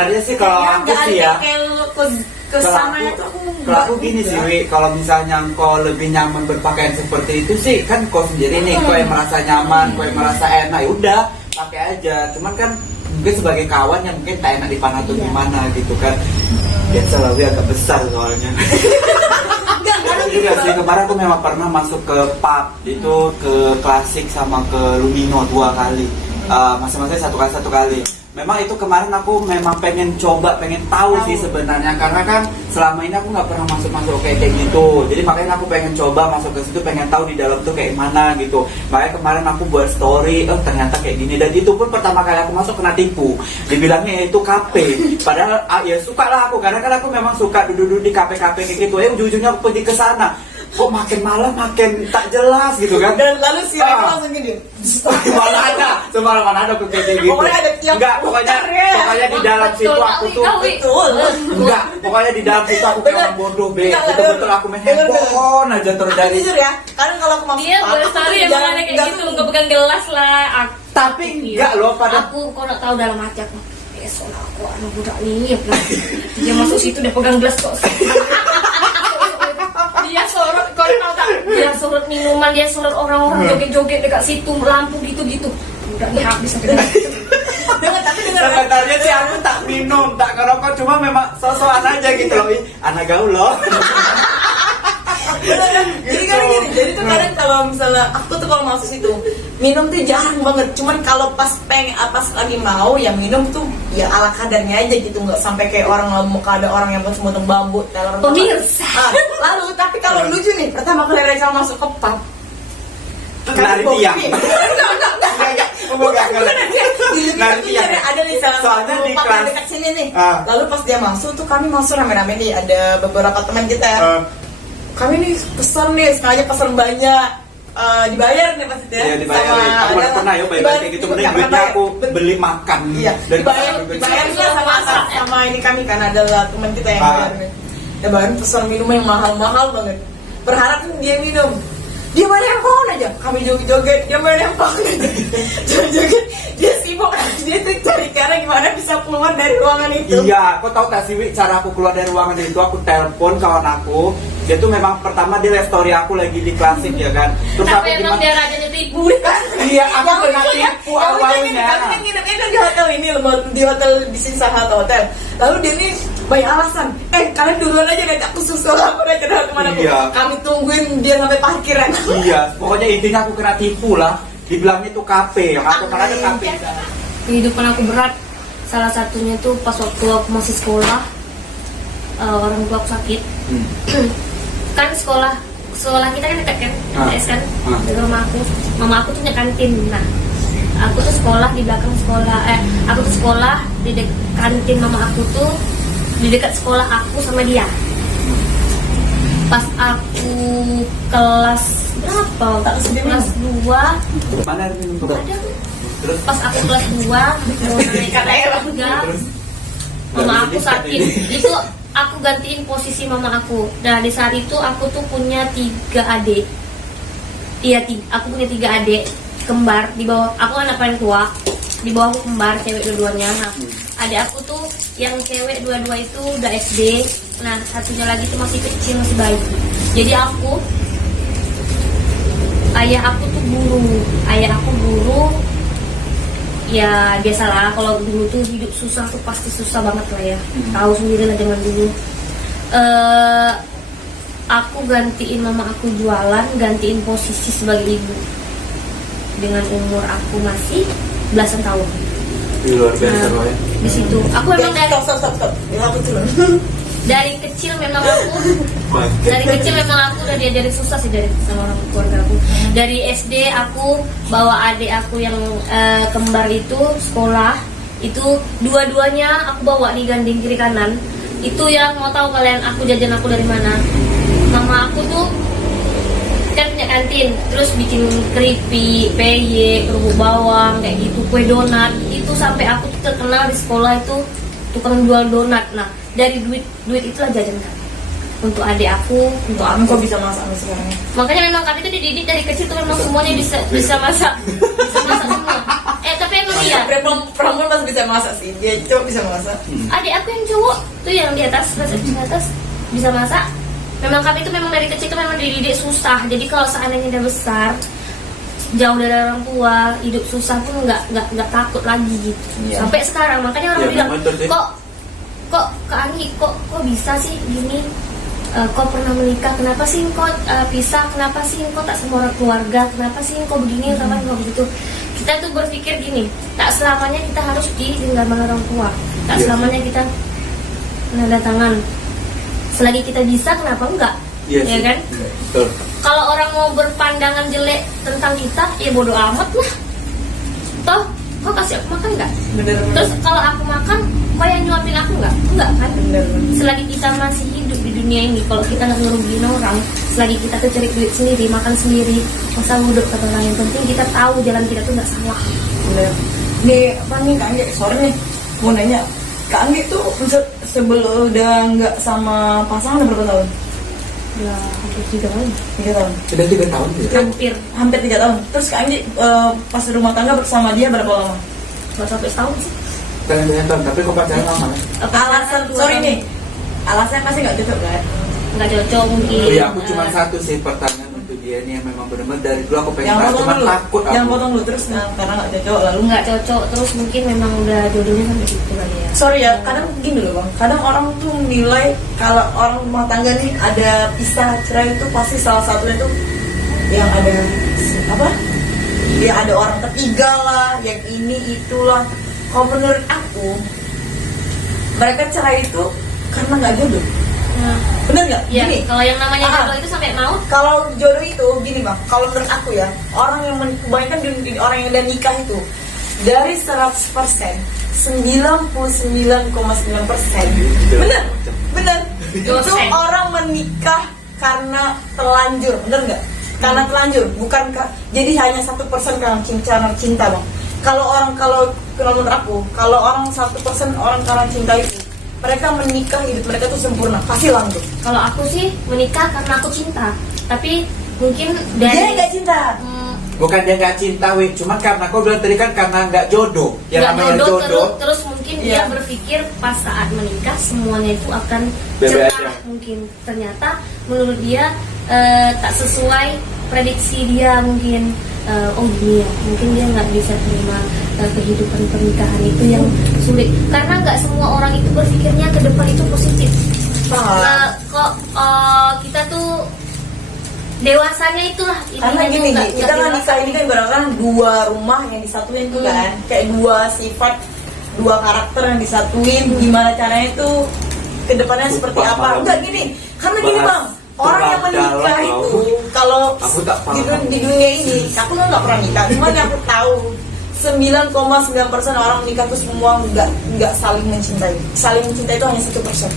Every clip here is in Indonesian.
Sebenarnya sih kalau aku sih ya, kalau aku gini sih, Wi, kalau misalnya kau lebih nyaman berpakaian seperti itu sih, kan kau sendiri nih, kau yang merasa nyaman, kau yang merasa enak, ya udah pakai aja. Cuman kan mungkin sebagai kawan yang mungkin tak enak dipandang atau gimana gitu kan. Ya selalu agak besar soalnya. Iya sih, kemarin aku memang pernah masuk ke pub itu, ke Klasik sama ke Lumino 2 kali. Masing-masing satu kali. Memang itu kemarin aku memang pengen coba, pengen tahu sih sebenarnya, karena kan selama ini aku nggak pernah masuk kayak gitu. Jadi makanya aku pengen coba masuk ke situ, pengen tahu di dalam tuh kayak mana gitu. Makanya kemarin aku buat story, ternyata kayak gini. Dan itu pun pertama kali aku masuk kena tipu. Dibilangnya itu kafe. Padahal ya suka lah aku, karena kan aku memang suka duduk-duduk di kafe-kafe kayak gitu. Ujung-ujungnya aku pergi ke sana. Kok makin malam makin tak jelas gitu kan. Dan lalu si Reka langsung gini. Mana ada kayak gitu. Pokoknya ada tiap pokoknya di dalam situ aku tuh pokoknya di dalam situ aku kayak bodoh betul aku main handphone aja terus dari. Jujur ya, karena kalau aku masuk dia berstory yang mana kayak gitu, nggak pegang gelas lah. Tapi enggak loh pada aku kok nggak tahu dalam hati aku. Soalnya aku anak budak nih, dia masuk situ udah pegang gelas kok. Dia sorot, kau tahu tak? Dia sorot minuman, dia sorot orang-orang joget-joget dekat situ, lampu gitu-gitu. Udah nih habis sampai. Tapi sebenarnya sih aku tak minum, tak ngerokok, cuma memang sosokan aja gitu loh. Anak gaul loh. Jadi kan gini, jadi tuh kadang kalau misalnya aku tuh kalau masuk situ minum tuh jarang banget. Cuman kalau pas lagi mau ya minum tuh ya ala kadarnya aja gitu, nggak sampai kayak orang ada orang yang semuteng bambu dalam pemirsa. Lalu tapi kalau lucu nih, pertama kali Reka masuk ke pub lari tiang. Enggak. Ada nih soalnya di kelas dekat sini nih. Lalu pas dia masuk tuh kami masuk rame-rame nih, ada beberapa teman kita. Kami nih pesan nih, sengaja pesan banyak, dibayar nih pasti ya. Iya dibayar. Aku udah pernah ya bayar kayak gitu, mending duitnya aku beli makan. Iya. Dibayarnya sama ini kami kan adalah teman kita yang bayar nih. Dia bayar pesan minum yang mahal-mahal banget. Berharap dia minum. Dia main handphone aja, kami joget-joget, dia main handphone aja. Joget-joget, dia sibuk, dia tuh cari cara gimana bisa keluar dari ruangan itu. Iya, kau tahu tak sih Wi, cara aku keluar dari ruangan itu, aku telepon kawan aku. Dia tuh memang pertama dia lihat story aku lagi di Klasik ya kan. Terus tapi aku emang dia rajanya tipu kan? Iya, aku kena tipu awalnya. Kami kan nginepnya kan di hotel ini, di hotel di sini salah satu hotel. Lalu dia nih banyak alasan. Kalian duluan aja nanti aku susul aku aja kemana pun. Kami tungguin dia sampai parkiran. Iya, pokoknya intinya aku kena tipu lah. Dibilangnya itu kafe, yang aku kan ada kafe. Kehidupan aku berat. Salah satunya tuh pas waktu aku masih sekolah, orang tua aku sakit. Kan sekolah kita kan dekat kan, MTS kan, dengan mama aku tuh punya kantin. Nah, aku tuh sekolah di belakang sekolah, aku tuh sekolah di kantin mama aku tuh di dekat sekolah aku sama dia. Pas aku kelas berapa? Kelas 2. Mana ada minum tuh? Terus pas aku kelas 2 mau naik kelas 3, mama aku sakit. Itu aku gantiin posisi mama aku. Dan di saat itu aku tuh punya 3 adik. Iya, aku punya 3 adik kembar. Di bawah aku anak paling tua. Di bawah aku kembar, cewek dua-duanya. Nah, adik aku tuh yang cewek dua-dua itu udah SD. Nah, satunya lagi tuh masih kecil, masih bayi. Jadi ayah aku tuh guru. Ya biasalah kalau dulu tuh hidup susah tuh pasti susah banget lah ya. Tahu sendiri lah zaman dulu. Aku gantiin mama aku jualan, gantiin posisi sebagai ibu. Dengan umur aku masih belasan tahun. Luar biasa loh ya. Di situ aku memang Stop. dari kecil memang aku udah diajarin susah sih dari sama orang keluarga aku. Dari SD aku bawa adik aku yang kembar itu sekolah, itu dua-duanya aku bawa digandeng kiri kanan. Itu yang mau tahu kalian aku jajan aku dari mana? Mama aku tuh kan punya kantin, terus bikin keripik, peye, kerupuk bawang kayak gitu, kue donat. Itu sampai aku tuh terkenal di sekolah itu tukang jual donat. Nah, dari duit itulah jajan kami. Untuk adik aku, untuk aku. Kok bisa masak sekarang? Makanya memang kami tuh dididik dari kecil tuh memang semuanya bisa masak. Bisa masak semua. Tapi emang Iya. Perempuan masih bisa masak sih, dia cowok bisa masak. Adik aku yang cowok tuh yang di atas resepsi atas bisa masak. Memang kami itu memang dari kecil itu memang dididik susah. Jadi kalau seandainya udah besar jauh dari orang tua, hidup susah pun nggak takut lagi gitu. Iya. Sampai sekarang makanya orang Iya, bilang betul sih. kok Kak Anggi kok bisa sih gini. Kau pernah menikah, kenapa sih kau pisah, kenapa sih kau tak sama orang keluarga, kenapa sih kau begini, kenapa kau begitu. Kita tuh berpikir gini, tak selamanya kita harus di genggaman orang tua, tak Iya. selamanya kita menanda tangan. Selagi kita bisa, kenapa enggak? Iya Ya sih. kan? Betul. Kalau orang mau berpandangan jelek tentang kita, ya bodoh amat lah. Toh, kau kasih aku makan nggak? Bener. Terus kalau aku makan, kau yang nyuapin aku nggak? Enggak kan? Bener. Selagi kita masih hidup di dunia ini, kalau kita nggak ngerugiin orang, selagi kita tuh cari duit sendiri, makan sendiri, masa wuduk kata orang, yang penting kita tahu jalan kita tuh nggak salah. Bener. Nih apa nih Kak Anggi, sore nih mau nanya, Kak Anggi tuh sebelum udah nggak sama pasangan udah berapa tahun? Ya, hampir 3 tahun. 3 tahun. Sudah 3 tahun ya? Hampir 3 tahun. Terus Kak Anggi pas rumah tangga bersama dia berapa lama? nggak sampai setahun sih. Kalian 2 tahun, tapi kok pacaran lama ya? Alasan, sorry nih, alasannya pasti nggak cocok kan? Nggak cocok mungkin. Oh iya, aku cuma satu sih pertanyaan untuk dia nih yang memang benar-benar dari dulu aku pengen Yang tahu, potong cuma dulu, takut yang aku. potong dulu terus karena nggak cocok lalu. Nggak cocok, terus mungkin memang udah jodohnya sampai situ kali ya. Sorry ya, kadang gini loh bang, kadang orang tuh nilai kalau orang rumah tangga nih ada pisah cerai itu pasti salah satunya tuh yang ada apa? Ya ada orang ketiga lah, yang ini itulah. Kalau menurut aku, mereka cerai itu karena nggak jodoh. Nah, Bener nggak? ya, Gini, kalau yang namanya Ah. jodoh itu sampai maut. kalau jodoh itu gini bang, kalau menurut aku ya, orang yang kebanyakan orang yang udah nikah itu dari 100% 99,9%. Bener, bener. Itu Dosen. orang menikah karena telanjur, bener nggak? Karena telanjur, bukan jadi hanya 1% karena cinta bang. Kalau menurut aku, kalau orang 1% orang karena cinta itu, mereka menikah hidup mereka tuh sempurna, pasti lanjut. Kalau aku sih menikah karena aku cinta, tapi mungkin Dia dari nggak cinta. Bukan dia nggak cinta, Wi. Cuma karena kau bilang tadi kan karena nggak jodoh. Yang nggak namanya jodoh, jodoh. terus mungkin Iya. dia berpikir pas saat menikah semuanya itu akan Bebas cerah. ya. Mungkin ternyata menurut dia tak sesuai prediksi dia mungkin. Oh gini ya, mungkin dia nggak bisa terima kehidupan pernikahan itu yang sulit karena nggak semua orang itu berpikirnya ke depan itu positif. Kok kita tuh dewasanya itulah Karena intinya gini, tuh nggak kita kan dewasa. nikah ini kan ibaratkan dua rumah yang disatuin tuh kan, kayak dua sifat, dua karakter yang disatuin. Gimana caranya itu kedepannya seperti paham. apa? Enggak gini, karena gini bang, orang yang menikah dalam, itu kalau Aku tak paham. di dunia ini, aku kan nggak pernah nikah, cuma yang aku tahu 9,9% orang menikah tuh semua nggak saling mencintai. Saling mencintai itu hanya 1%.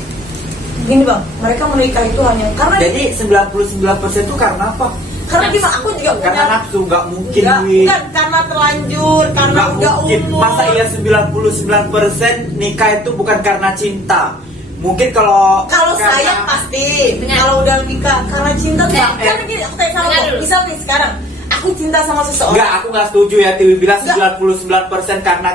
Gini bang, mereka menikah itu hanya karena Jadi 99% itu karena apa? karena gimana? Aku juga Karena punya nafsu, nggak mungkin, Enggak, Wi. bukan karena terlanjur, karena Nggak udah mungkin. umur. Masa iya 99% nikah itu bukan karena cinta? Mungkin kalau Kalau karena- sayang pasti. Benar. Kalau udah nikah karena cinta tuh. Eh, Karena gini, aku tanya sama dengar kamu. dulu. Misal nih sekarang, aku cinta sama seseorang. Enggak, aku nggak setuju ya. Tiwi bilang Nggak. 99% karena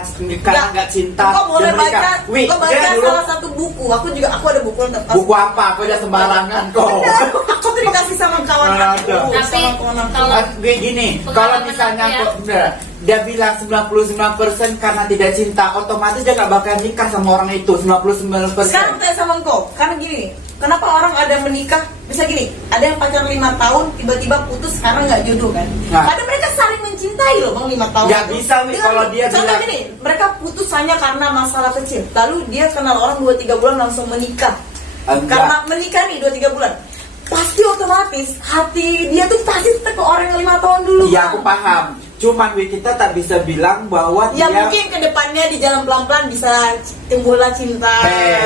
nggak cinta. Kau boleh dia menikah. baca, Wi, kau baca dia dulu salah satu buku. Aku ada buku tentang buku apa? Aku aja sembarangan kok. Benar, aku tuh dikasih sama kawan Ada. aku. Tapi Sama kawan aku. kalau- Gue gini, Pengalaman kalau misalnya aku ya. kok bener, dia bilang 99% karena tidak cinta, otomatis dia nggak bakal nikah sama orang itu 99%. Sekarang aku tanya sama engkau, karena gini, kenapa orang ada menikah, bisa gini, ada yang pacaran 5 tahun, tiba-tiba putus karena nggak jodoh kan? Nah. Padahal mereka saling mencintai loh bang 5 tahun. Nggak itu. bisa, Wi, Dengan- kalau dia contoh bilang- gini, mereka putus hanya karena masalah kecil, lalu dia kenal orang 2-3 bulan langsung menikah. Enggak. Karena menikah nih 2-3 bulan, pasti otomatis hati dia tuh pasti ke orang yang 5 tahun dulu. Iya, Bang. aku paham. Cuman Wi, kita tak bisa bilang bahwa Ya dia mungkin kedepannya di jalan pelan-pelan bisa timbullah cinta.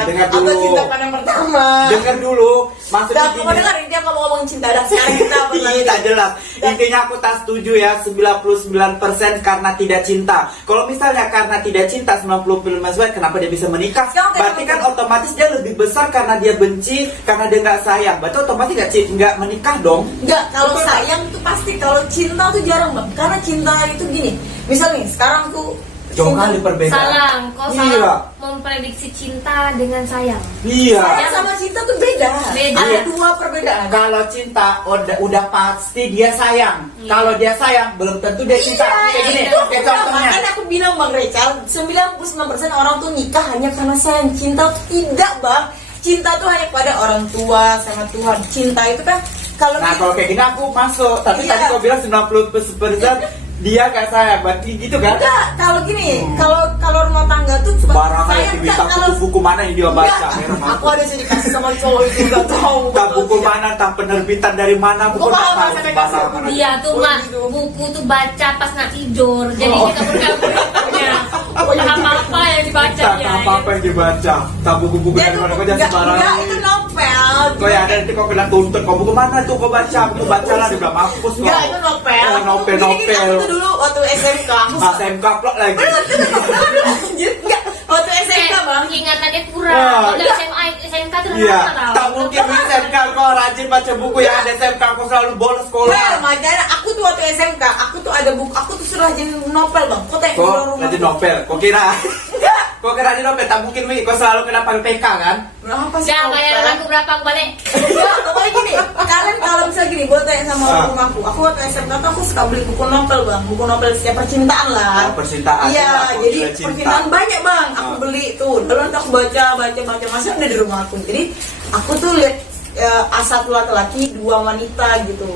dengar Atau dulu. cinta pandang pertama. dengar dulu. Maksudnya Udah, kamu dengar dia kamu ngomong cinta dah sekarang kita apa Ih, lagi? tak jelas. Intinya aku tak setuju ya 99% karena tidak cinta. Kalau misalnya karena tidak cinta 90% kenapa dia bisa menikah? Sekarang kayak Berarti kamu- kan otomatis dia lebih besar karena dia benci, karena dia nggak sayang. Berarti otomatis nggak menikah dong. Enggak, kalau Betul. sayang tuh pasti, kalau cinta tuh jarang bang. Karena cinta itu gini, misal nih sekarang tuh Jauh kali perbedaan. Salah, kau Iya. salah memprediksi cinta dengan sayang. Iya. Sayang sama cinta tuh beda. Beda. Ada dua perbedaan. Kalau cinta udah pasti dia sayang. Iya. Kalau dia sayang belum tentu dia cinta. Kayak gini, itu kayak contohnya. makanya aku bilang Bang Rachel, 99% orang tuh nikah hanya karena sayang. Cinta tuh tidak, Bang. Cinta tuh hanya pada orang tua sama Tuhan. Cinta itu kan kalau Nah, kalau kayak gini aku masuk. Tapi Iya. tadi kau bilang 90% dia gak sayang. Berarti gitu kan? enggak, kalau gini, kalau rumah tangga tuh Sembarangan sayang yang enggak, dibilang kalau buku mana yang dia baca. enggak, Merah aku ada sih dikasih sama cowok itu enggak tahu. Tak buku mana, tak penerbitan dari mana, Kok buku paham apa bahasa Meksiko? sembarangan aja. Dia tuh Oh, mak gitu. buku tuh baca pas nak tidur, jadi Oh. kita bergabung-gabungnya. Oh, iya. Apa-apa yang Tak dibacanya. apa-apa yang dibaca. Tak buku-buku Dia dari tuh mana, kau jangan enggak, sembarangan. itu novel. Kau ya ada nanti kau kena tuntut. Kau buku mana tuh kau baca? Buku baca lah, dia bilang mampus kau. Enggak, itu novel. Oh, novel. Gini, aku tuh dulu waktu SMK, aku Masa MK plok lagi. Anjir, enggak. Waktu SMK, Bang. Ingatannya kurang. Wah, Udah iya. SMK tuh Iya, lama tau. tak mungkin di SMK kau rajin baca buku ya. Ada SMK kau selalu bolos Well, sekolah. makanya aku tuh waktu SMK, aku tuh ada buku, aku tuh sudah rajin novel, Bang. Kok tanya di luar Kau rumah? rajin novel. Kau kira? Enggak. Kau kira rajin novel? Tak mungkin Mi. Kau selalu kena PK kan? Berapa sih Jangan bayaran novel? aku berapa aku balik. Enggak, pokoknya gini, kalian kalau misalnya gini, gue tanya sama Ah. orang rumahku, aku waktu SMK tuh aku suka beli buku novel, Bang. Buku novel setiap percintaan lah. Oh, percintaan. Iya, Iya, jadi novel cinta. percintaan banyak, Bang. Aku Ah. beli tuh. Lalu nanti aku baca masih ada di rumah aku. Jadi aku tuh lihat satu laki-laki, dua wanita gitu.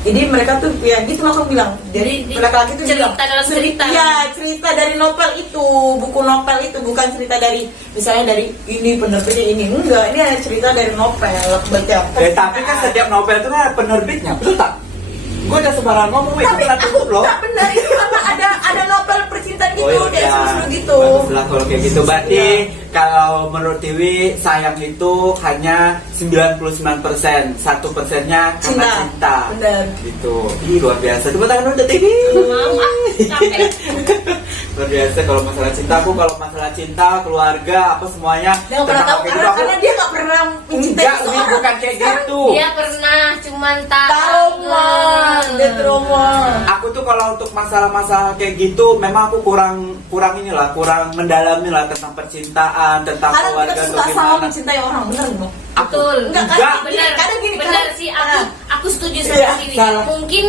Jadi mereka tuh ya gitu aku bilang. Jadi Jadi, laki-laki tuh cerita bilang dalam cerita. Iya, cerita dari novel itu, buku novel itu bukan cerita dari misalnya dari ini penerbitnya ini. Enggak, ini ada cerita dari novel baca. Tapi kan setiap novel itu kan ada penerbitnya, betul tak? Gue udah sembarangan ngomong, Mi. Kau tapi pernah aku tutup loh. nggak benar itu karena ada novel percintaan gitu, Oh, dia iya. suruh gitu. Baguslah kalau kayak gitu. Berarti Iya. kalau menurut Tiwi sayang itu hanya 99%, 1%-nya karena cinta. Benar. Gitu. Ih, luar biasa. Tepuk tangan untuk Tiwi. Mau ah, capek. Luar biasa kalau masalah cinta. Aku kalau masalah cinta, keluarga, apa semuanya. Dia nggak pernah tahu kayak karena, gitu, aku- karena dia nggak pernah mencintai Enggak, Mi, seseorang. bukan kayak gitu. Dia pernah cuman tak Trauma, dia trauma. Aku tuh kalau untuk masalah-masalah kayak gitu memang aku kurang inilah, kurang mendalami lah tentang percintaan, tentang Karena keluarga kita atau suka sama gimana. mencintai orang, benar nggak? Aku Betul. Enggak, enggak. Benar, kadang gini, benar kadang- sih Ah. aku setuju Iya, sama Tiwi. salah. Mungkin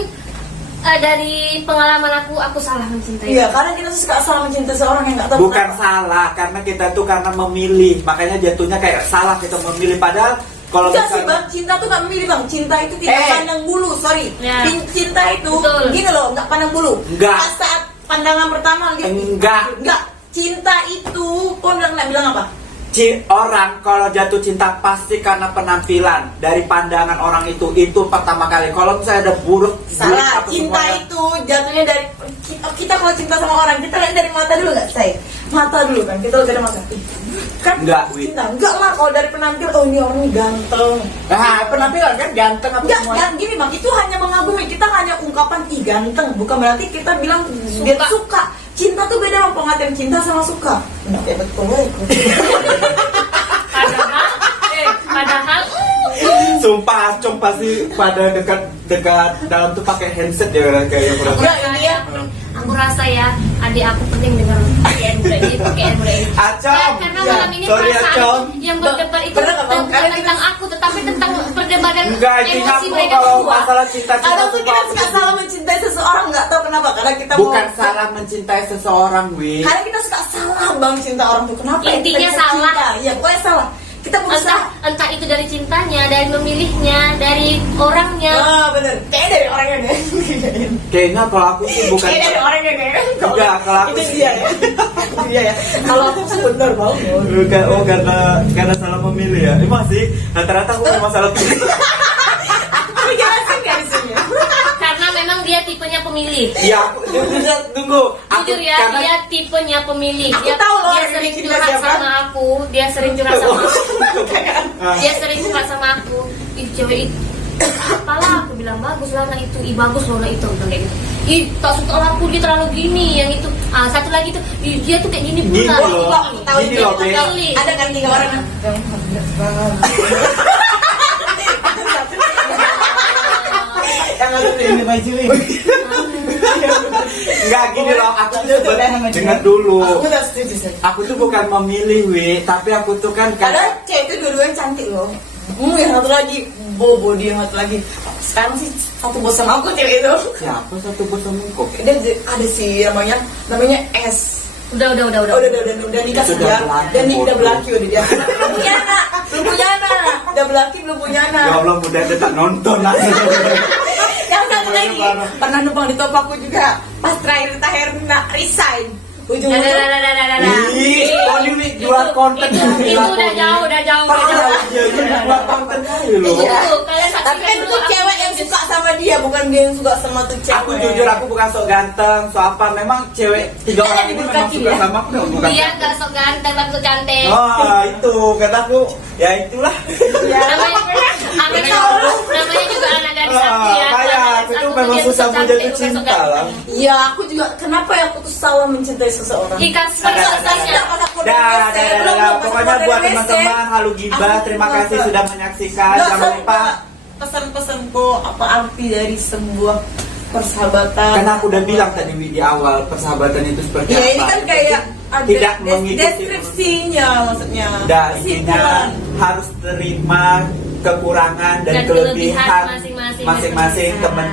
dari pengalaman aku salah mencintai. Iya, karena kita suka sama mencintai seorang yang nggak tahu Bukan kenapa. salah, karena kita tuh karena memilih, makanya jatuhnya kayak salah kita memilih. Padahal kalau Enggak sih misalnya bang, cinta tuh gak memilih bang. Cinta itu tidak pandang bulu, sorry. Ya. Cinta itu Betul. gini loh, nggak pandang bulu. Enggak. Pas saat pandangan pertama lihat. Enggak. Cinta itu, kau nak bilang apa? Orang kalau jatuh cinta pasti karena penampilan, dari pandangan orang itu pertama kali. Kalau misalnya ada buruk Salah. apa Cinta semuanya. itu jatuhnya dari kita kalau cinta sama orang kita lihat dari mata dulu nggak say? Mata dulu kan, kita lihat dari mata. Kan Enggak, Wi. cinta enggak lah kalau dari penampilan. Oh ini orang ini ganteng. Nah, penampilan kan ganteng apa Enggak, semuanya. dan gini bang, itu hanya mengagumi. Kita hanya ungkapan ih ganteng, bukan berarti kita bilang dia suka. Cinta tuh beda sama pengertian cinta sama suka. Nah, ya betul ya. Padahal Sumpah, Acong pasti pada dekat dalam tuh pakai handset ya kayaknya kurang. Enggak, ini ya. aku rasa ya adik aku penting dengan pakaian muda ini. Acong. Karena Ya, malam ini sorry, perasaan Acong. yang berdebat itu Bener nggak, Bang? bukan Karena tentang aku, tetapi tentang perdebatan Enggak, intinya emosi aku mereka kalau berdua. masalah cinta-cinta Kadang tuh kita suka salah mencintai seseorang, nggak tahu kenapa. Karena kita bukan mau, salah mencintai seseorang, Wi. Karena kita suka salah bang cinta orang tuh. Kenapa? ya kita Intinya bisa salah. cinta? Iya, pokoknya salah. Kita berusaha. Entah itu dari cintanya, dari memilihnya, dari orangnya. Ah bener. Kayak dari orangnya deh. Kayaknya kalau aku sih bukan. Kayak dari orangnya deh. Enggak, kalau aku itu sih- dia ya. Itu dia ya. Kalau aku sih bener banget. Oh, karena salah memilih ya. Emang sih rata-rata aku punya masalah pilih. Aku jelasin nggak di sini? Karena memang dia tipenya pemilih. Ya, aku tunggu. Aku Jujur ya, karena dia tipenya pemilih. Aku Dia, tahu loh dia yang sering bikin curhat siapa. sama aku. Dia sering curhat sama aku. Ah. Dia sering curhat sama aku. Ih, cewek itu apalah, aku bilang bagus lah anak itu. Ih, bagus loh anak itu. Bilang kayak gitu. Ih, tak suka lah aku, dia terlalu gini. Yang itu. Ah, satu lagi tuh, ih, dia tuh kayak gini Gini pula. loh. Tahu Gini dia loh, tuh Be. Pilih. ada kan 3 orang kan? yang ada di baju ini. Enggak gini loh, aku tuh dengar dulu. Aku tak setuju sih. Aku tuh bukan memilih, Wi, tapi aku tuh kan Padahal kayak cewek itu dua-duanya cantik loh. Yang satu lagi bobo, dia yang satu lagi. Sekarang sih satu bos sama aku cewek itu. siapa satu bos sama kok? Dia ada sih namanya S. Udah. Udah nikah Sudah dia berlaki, dan udah bodoh. berlaki udah dia. Belum punya anak, udah berlaki belum punya anak. Ya Allah, udah tetap nonton aja. Yang satu lagi pernah numpang di toko aku juga pas terakhir nak resign. Ujung-ujung Ih, kok ini jual konten Itu udah jauh. jual konten kali loh. Itu kalian tapi kan saksikan itu dulu. cewek yang suka sama dia, bukan dia yang suka sama tuh cewek. Aku jujur, aku bukan sok ganteng, sok apa. Memang cewek 3 orang ini memang suka sama aku, bukan? Dia nggak sok ganteng, tapi sok cantik. Oh, itu kata aku. Ya itulah. Namanya juga anak gadis aku ya. Kayak aku tuh memang susah mau jatuh cinta lah. Iya, aku juga kenapa ya aku tuh salah mencintai seseorang. Ikan Dah. Pokoknya buat teman-teman Halu Gibah, terima kasih sudah menyaksikan. Jangan lupa. Pesan-pesanku apa arti dari sebuah persahabatan. Karena aku udah bilang tadi Wi, di awal persahabatan itu seperti Ya apa. ini kan kayak ada tidak mengikuti deskripsinya maksudnya. dan intinya Kesimpulan. harus terima kekurangan dan Dan kelebihan kelebihan masing-masing masing-masing teman